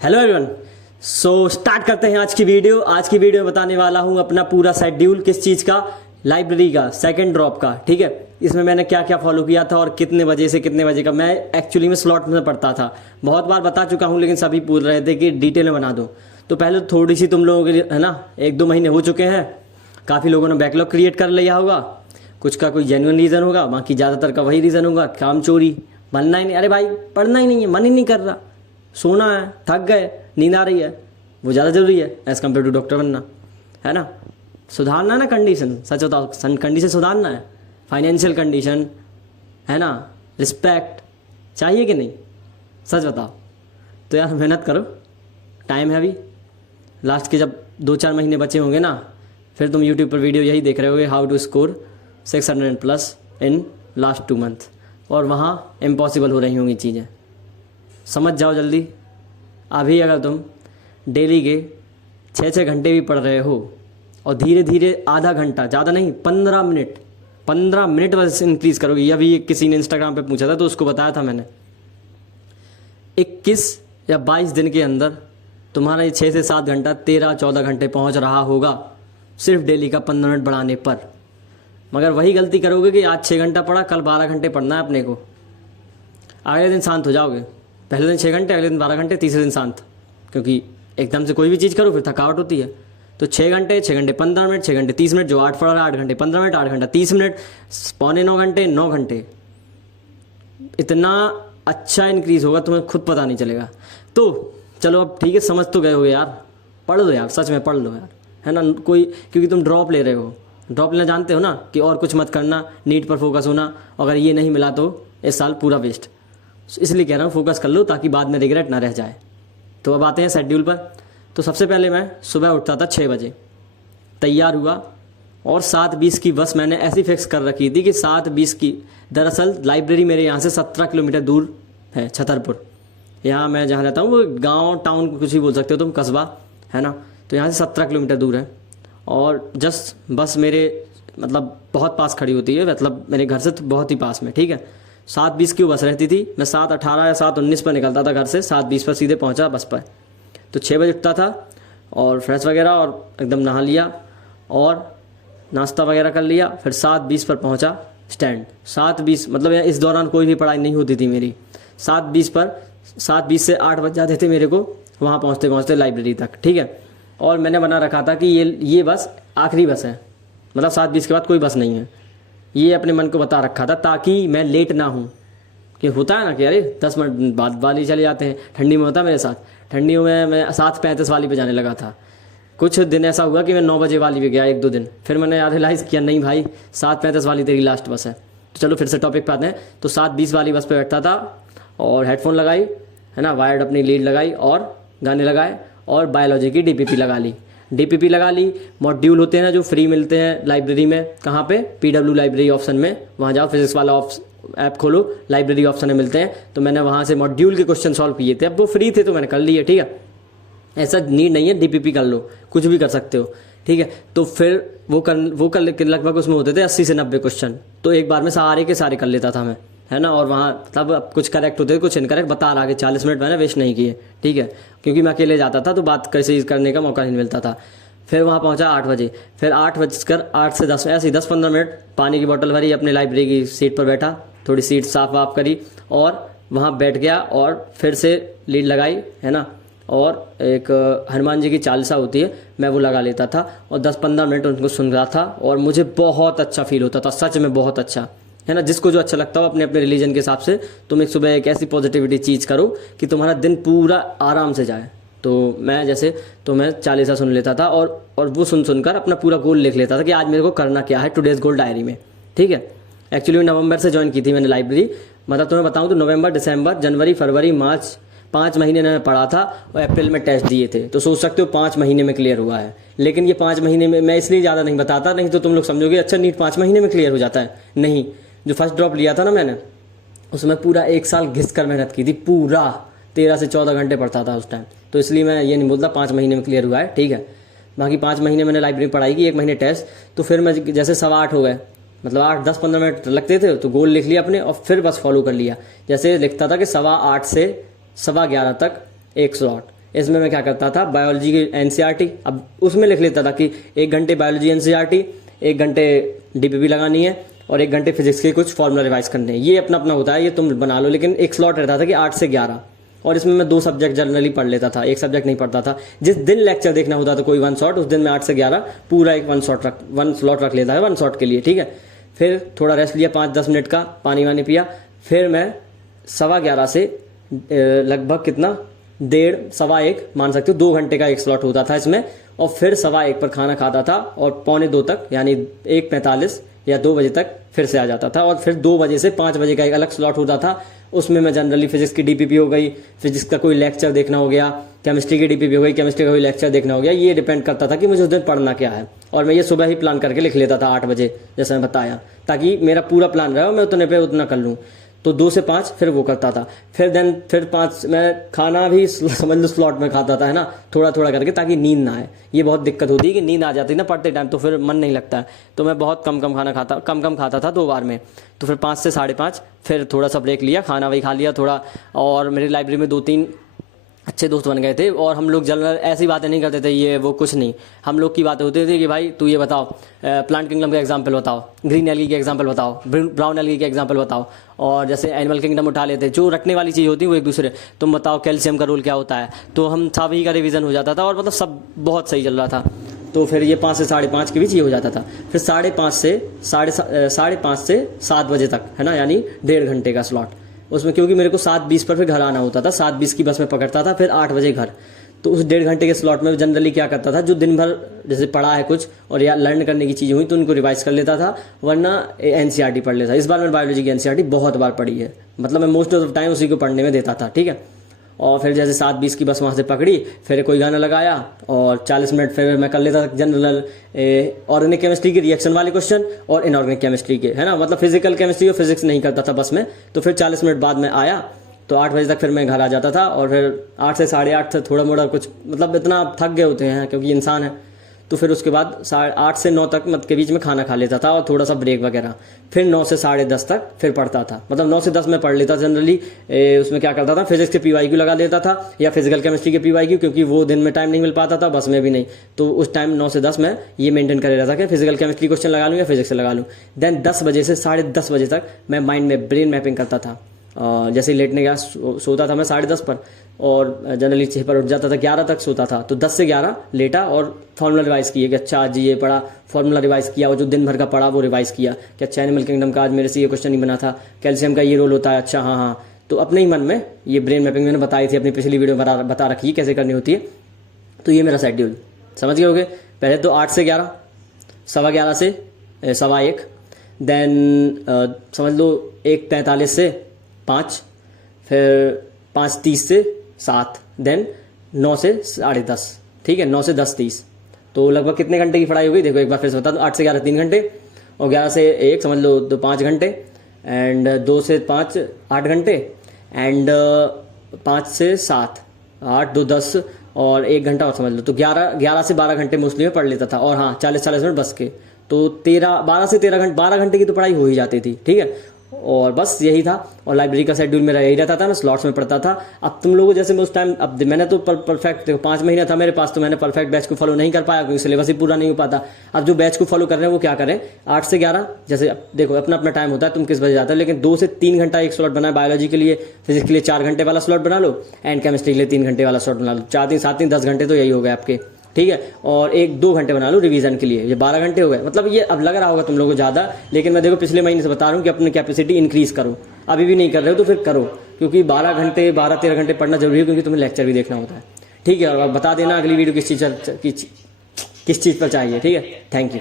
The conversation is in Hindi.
Hello everyone. स्टार्ट करते हैं आज की वीडियो। आज की वीडियो में बताने वाला हूं अपना पूरा शेड्यूल, किस चीज़ का, लाइब्रेरी का, सेकंड ड्रॉप का। ठीक है, इसमें मैंने क्या क्या फॉलो किया था और कितने बजे से कितने बजे का। मैं एक्चुअली में स्लॉट में पढ़ता था, बहुत बार बता चुका हूं, लेकिन सभी पूछ रहे थे कि डिटेल में बना दूं। तो पहले थोड़ी सी तुम लोगों के लिए है ना, 1-2 महीने हो चुके हैं, काफ़ी लोगों ने बैकलॉग क्रिएट कर लिया होगा। कुछ का कोई जेन्युइन रीज़न होगा, बाकी ज़्यादातर का वही रीज़न होगा, काम चोरी, बनना ही नहीं। अरे भाई पढ़ना ही नहीं है, मन ही नहीं कर रहा, सोना है, थक गए, नींद आ रही है, वो ज़्यादा ज़रूरी है एज़ कम्पेयर टू डॉक्टर बनना, है ना। सुधारना है ना कंडीशन, सच बताओ, कंडीशन सुधारना है, फाइनेंशियल कंडीशन, है ना, रिस्पेक्ट चाहिए कि नहीं, सच बताओ। तो यार मेहनत करो, टाइम है अभी। लास्ट के जब 2-4 महीने बचे होंगे ना, फिर तुम यूट्यूब पर वीडियो यही देख रहे होगे, how to score 600+ in last 2 month, और वहाँ इम्पॉसिबल हो रही होंगी चीज़ें। समझ जाओ जल्दी। अभी अगर तुम डेली के 6-6 घंटे भी पढ़ रहे हो और धीरे धीरे आधा घंटा, ज़्यादा नहीं, 15 मिनट बस इंक्रीज करोगे। यह भी किसी ने इंस्टाग्राम पे पूछा था तो उसको बताया था मैंने, 21 या 22 दिन के अंदर तुम्हारा ये 6 से 7 घंटा 13-14 घंटे पहुंच रहा होगा, सिर्फ डेली का 15 मिनट बढ़ाने पर। मगर वही गलती करोगे कि आज 6 घंटा पढ़ा, कल 12 घंटे पढ़ना है अपने को। अगले दिन शांत हो जाओगे, पहले दिन 6 घंटे, अगले दिन 12 घंटे, तीसरे दिन शांत। क्योंकि एकदम से कोई भी चीज़ करो फिर थकावट होती है। तो 6 घंटे 15 मिनट, 6 घंटे 30 मिनट, जो 8 पढ़ रहा है 8 घंटे 15 मिनट, 8 घंटा 30 मिनट, 9.25 घंटे, 9 घंटे। इतना अच्छा इंक्रीज होगा तुम्हें खुद पता नहीं चलेगा। तो चलो अब ठीक है, समझ तो गए हो यार, पढ़ लो यार, सच में पढ़ लो यार, है ना। कोई, क्योंकि तुम ड्रॉप ले रहे हो, ड्रॉप लेना जानते हो ना कि और कुछ मत करना, नीट पर फोकस होना। अगर ये नहीं मिला तो इस साल पूरा वेस्ट। इसलिए कह रहा हूँ फोकस कर लो ताकि बाद में रिग्रेट ना रह जाए। तो अब आते हैं शेड्यूल पर। तो सबसे पहले मैं सुबह उठता था 6 बजे, तैयार हुआ, और 7:20 की बस मैंने ऐसी फिक्स कर रखी थी कि 7:20 की। दरअसल लाइब्रेरी मेरे यहाँ से 17 किलोमीटर दूर है, छतरपुर। यहाँ मैं जहाँ रहता हूँ वो गाँव, टाउन, कुछ भी बोल सकते हो तुम, कस्बा, है ना। तो यहाँ से 17 किलोमीटर दूर है, और जस्ट बस मेरे मतलब बहुत पास खड़ी होती है, मतलब मेरे घर से तो बहुत ही पास में। ठीक है, 7:20 की बस रहती थी, मैं 7:18 या 7:19 पर निकलता था घर से, 7:20 पर सीधे पहुंचा बस पर। तो 6 बजे उठता था और फ्रेश वगैरह और एकदम नहा लिया और नाश्ता वगैरह कर लिया, फिर 7:20 पर पहुंचा स्टैंड। 7:20 मतलब इस दौरान कोई भी पढ़ाई नहीं होती थी मेरी। 7:20 से 8 बज जाते थे मेरे को वहाँ पहुँचते पहुँचते लाइब्रेरी तक। ठीक है, और मैंने बना रखा था कि ये बस आखिरी बस है, मतलब 7:20 के बाद कोई बस नहीं है। ये अपने मन को बता रखा था ताकि मैं लेट ना हूँ। कि होता है ना कि अरे 10 मिनट बाद वाली चले जाते हैं, ठंडी में होता है मेरे साथ। ठंडियों में मैं 7:35 वाली पे जाने लगा था। कुछ दिन ऐसा हुआ कि मैं 9 बजे वाली पे गया 1-2 दिन, फिर मैंने यार रियलाइज़ किया नहीं भाई 7:35 वाली तेरी लास्ट बस है। तो चलो फिर से टॉपिक पे आते हैं। तो 7:20 वाली बस पे बैठता था और हेडफोन लगाई, है ना, वायर्ड अपनी लीड लगाई और गाने लगाए, और बायोलॉजी की डीपीपी लगा ली। मॉड्यूल होते हैं ना जो फ्री मिलते हैं लाइब्रेरी में, कहाँ पे, PW लाइब्रेरी ऑप्शन में, वहाँ जाओ, फिजिक्स वाला ऐप खोलो, लाइब्रेरी ऑप्शन में मिलते हैं। तो मैंने वहाँ से मॉड्यूल के क्वेश्चन सॉल्व किए थे, अब वो फ्री थे तो मैंने कर लिए। ठीक है, ऐसा नीड नहीं है डीपीपी कर लो, कुछ भी कर सकते हो। ठीक है, तो फिर वो कर लगभग उसमें होते थे 80 से 90 क्वेश्चन। तो एक बार में सारे के सारे कर लेता था मैं, है ना। और वहाँ तब कुछ करेक्ट होते थे, कुछ इनकरेक्ट, बता रहा कि 40 मिनट मैंने वेस्ट नहीं किए। ठीक है, क्योंकि मैं अकेले जाता था तो बात कैसे करने का मौका नहीं मिलता था। फिर वहाँ पहुँचा 8 बजे, फिर 8 से 10 ऐसे ही 10-15 मिनट पानी की बोतल भरी, अपने लाइब्रेरी की सीट पर बैठा, थोड़ी सीट साफ वाफ करी और वहाँ बैठ गया, और फिर से लीड लगाई, है ना। और एक हनुमान जी की चालीसा होती है, मैं वो लगा लेता था और 10-15 मिनट उनको सुन रहा था, और मुझे बहुत अच्छा फील होता था, सच में बहुत अच्छा, है ना। जिसको जो अच्छा लगता हो अपने अपने रिलीजन के हिसाब से, तुम एक सुबह एक ऐसी पॉजिटिविटी चीज़ करो कि तुम्हारा दिन पूरा आराम से जाए। तो मैं जैसे, तो मैं चालीसा सुन लेता था और वो सुनकर अपना पूरा गोल लिख लेता था कि आज मेरे को करना क्या है, टुडेज गोल डायरी में। ठीक है, एक्चुअली नवंबर से ज्वाइन की थी मैंने लाइब्रेरी। मतलब तुम्हें बताऊँ तो नवंबर, दिसंबर, जनवरी, फरवरी, मार्च, 5 महीने मैंने पढ़ा था, और अप्रैल में टेस्ट दिए थे। तो सोच सकते हो 5 महीने में क्लियर हुआ है। लेकिन ये 5 महीने में मैं इसलिए ज़्यादा नहीं बताता, नहीं तो तुम लोग समझोगे अच्छा नीट 5 महीने में क्लियर हो जाता है। नहीं, जो फर्स्ट ड्रॉप लिया था ना मैंने, उसमें पूरा 1 साल घिस कर मेहनत की थी, पूरा 13 से 14 घंटे पढ़ता था उस टाइम। तो इसलिए मैं ये नहीं बोलता 5 महीने में क्लियर हुआ है। ठीक है, बाकी 5 महीने मैंने लाइब्रेरी पढ़ाई की, 1 महीने टेस्ट। तो फिर मैं जैसे 8:15 हो गए, मतलब 8-10-15 मिनट लगते थे, तो गोल लिख लिया अपने और फिर बस फॉलो कर लिया। जैसे लिखता था कि 8:15 से 11:15 तक एक स्लॉट, इसमें मैं क्या करता था, बायोलॉजी की एनसीईआरटी, अब उसमें लिख लेता था कि 1 घंटे बायोलॉजी एनसीईआरटी, 1 घंटे डीपीपी लगानी है और 1 घंटे फिजिक्स के कुछ फॉर्मूला रिवाइज करने हैं। ये अपना अपना होता है, ये तुम बना लो। लेकिन एक स्लॉट रहता था कि 8 से 11, और इसमें मैं 2 सब्जेक्ट जनरली पढ़ लेता था, एक सब्जेक्ट नहीं पढ़ता था। जिस दिन लेक्चर देखना होता था कोई 1 शॉट, उस दिन मैं 8 से 11 पूरा एक 1 स्लॉट रख लेता है 1 शॉट के लिए, ठीक है। फिर थोड़ा रेस्ट लिया 5-10 मिनट का, पानी वानी पिया, फिर मैं 11:15 से लगभग कितना 1:30-1:15 मान सकते हो 2 घंटे का एक स्लॉट होता था इसमें, और फिर 1:15 पर खाना खाता था और 1:45 तक यानी 1:45 या 2 बजे तक फिर से आ जाता था। और फिर 2 बजे से 5 बजे का एक अलग स्लॉट होता था, उसमें मैं जनरली फिजिक्स की डीपीपी हो गई, फिजिक्स का कोई लेक्चर देखना हो गया, केमिस्ट्री की डीपीपी हो गई, केमिस्ट्री का कोई लेक्चर देखना हो गया। ये डिपेंड करता था कि मुझे उस दिन पढ़ना क्या है, और मैं ये सुबह ही प्लान करके लिख लेता था 8 बजे जैसे मैं बताया, ताकि मेरा पूरा प्लान रहे और मैं उतने पे उतना कर लूँ। तो 2 से 5 फिर वो करता था, फिर 5 मैं खाना भी समझ लो स्लॉट में खाता था, है ना, थोड़ा थोड़ा करके, ताकि नींद ना आए। ये बहुत दिक्कत होती है कि नींद आ जाती है ना पढ़ते टाइम, तो फिर मन नहीं लगता है। तो मैं बहुत कम कम खाता था 2 बार में। तो फिर 5 से 5:30 फिर थोड़ा सा ब्रेक लिया, खाना वही खा लिया थोड़ा। और मेरी लाइब्रेरी में 2-3 अच्छे दोस्त बन गए थे, और हम लोग जनरल ऐसी बातें नहीं करते थे, ये वो कुछ नहीं। हम लोग की बातें होती थी कि भाई तू ये बताओ, प्लांट किंगडम का एग्जांपल बताओ, ग्रीन एल्गी के एग्जांपल बताओ, ब्राउन एल्गी के एग्जांपल बताओ, और जैसे एनिमल किंगडम उठा लेते, जो रखने वाली चीज़ होती है वो एक दूसरे, तुम बताओ कैल्शियम का रोल क्या होता है। तो हम सभी का रिवीजन हो जाता था, और मतलब सब बहुत सही चल रहा था। तो फिर ये 5 से 5:30 के बीच ये हो जाता था। फिर 5:30 से 7 बजे तक, है ना, यानी 1.5 घंटे का स्लॉट उसमें, क्योंकि मेरे को 7:20 पर फिर घर आना होता था, 7:20 की बस में पकड़ता था, फिर 8 बजे घर। तो उस 1.5 घंटे के स्लॉट में जनरली क्या करता था, जो दिन भर जैसे पढ़ा है कुछ और या लर्न करने की चीज़ें हुई तो उनको रिवाइज कर लेता था, वरना एनसीईआरटी पढ़ लेता। इस बार मैंने बायोलॉजी की एनसीईआरटी बहुत बार पढ़ी है, मतलब मैं मोस्ट ऑफ द टाइम उसी को पढ़ने में देता था, ठीक है। और फिर जैसे 7:20 की बस वहाँ से पकड़ी, फिर कोई गाना लगाया और 40 मिनट फिर मैं कर लेता था जनरल ऑर्गेनिक केमिस्ट्री के रिएक्शन वाले क्वेश्चन और इनऑर्गेनिक केमिस्ट्री के, है ना, मतलब फिजिकल केमिस्ट्री और फिजिक्स नहीं करता था बस में। तो फिर 40 मिनट बाद में आया, तो 8 बजे तक फिर मैं घर आ जाता था, और फिर 8 से 8:30 थोड़ा मोड़ा कुछ, मतलब इतना थक गए होते हैं क्योंकि इंसान है। तो फिर उसके बाद 8 से 9 तक के बीच में खाना खा लेता था और थोड़ा सा ब्रेक वगैरह। फिर 9 से 10:30 तक फिर पढ़ता था, मतलब 9 से 10 में पढ़ लेता जनरली। उसमें क्या करता था, फिजिक्स के पीवाईक्यू लगा लेता था या फिजिकल केमिस्ट्री के पीवाईक्यू, क्योंकि वो दिन में टाइम नहीं मिल पाता था, बस में भी नहीं। तो उस टाइम 9 से 10 में ये मेंटेन कर रहता था कि फिजिकल केमिस्ट्री क्वेश्चन लगा लूँ या फिजिक्स से लगा लूँ। देन 10 बजे से 10:30 बजे तक मैं माइंड में ब्रेन मैपिंग करता था। जैसे ही लेटने गया सोता था मैं 10:30 पर, और जनरली 6 पर उठ जाता था, 11 तक सोता था। तो 10 से 11 लेटा और फार्मूला रिवाइज किया कि अच्छा आज ये पढ़ा, फार्मूला रिवाइज किया, और जो दिन भर का पढ़ा वो रिवाइज किया कि अच्छा एनिमल किंगडम का आज मेरे से ये क्वेश्चन नहीं बना था, कैल्शियम का ये रोल होता है, अच्छा हाँ। तो अपने ही मन में ये ब्रेन मैपिंग मैंने बताई थी, अपनी पिछली वीडियो में बता रखी है कैसे करनी होती है। तो ये मेरा शेड्यूल समझ गए होगे। पहले तो 8 से 11, 11:15 से 1:15, देन समझ लो 1:45 से 5, फिर 5:30 से 7, देन 9 से 10:30, ठीक है, 9 से 10:30। तो लगभग कितने घंटे की पढ़ाई होगी देखो एक बार फिर से बता दो। 8 से 11 3 घंटे, और 11 से 1 समझ लो तो 5 घंटे, एंड 2 से 5 8 घंटे, एंड 5 से 7 8 2 10, और 1 घंटा और समझ लो। तो 11 से 12 घंटे मोस्टली में पढ़ लेता था, और हाँ 40 मिनट बस के। तो 12 से 13 घंटे 12 घंटे की तो पढ़ाई हो ही जाती थी, ठीक है। और बस यही था, और लाइब्रेरी का शेड्यूल मेरा यही रहता था, मैं स्लॉट्स में पढ़ता था। अब तुम लोगों जैसे मैं उस टाइम, अब मैंने तो परफेक्ट देखो 5 महीना था मेरे पास, तो मैंने परफेक्ट बैच को फॉलो नहीं कर पाया क्योंकि सिलेबस ही पूरा नहीं हो पाता। अब जो बैच को फॉलो कर रहे हैं वो क्या करें, 8 से 11 जैसे देखो अपना अपना टाइम होता है, तुम किस बजे जाते हो, लेकिन 2 से 3 घंटा एक स्लॉट बना, बायोलॉजी के लिए, फिजिक्स के लिए 4 घंटे वाला स्लॉट बना लो, एंड केमिस्ट्री के लिए 3 घंटे वाला स्लॉट बना लो। 4 3 7 3 10 घंटे तो यही हो गए आपके, ठीक है। और 1-2 घंटे बना लो रिवीजन के लिए, ये 12 घंटे हो गए। मतलब ये अब लग रहा होगा तुम लोगों को ज़्यादा, लेकिन मैं देखो पिछले महीने से बता रहा हूँ कि अपनी कैपेसिटी इंक्रीज करो। अभी भी नहीं कर रहे हो तो फिर करो, क्योंकि 12-13 घंटे पढ़ना जरूरी है, क्योंकि तुम्हें लेक्चर भी देखना होता है, ठीक है। और बता देना अगली वीडियो किस चीज़ पर चाहिए, ठीक है। Thank you.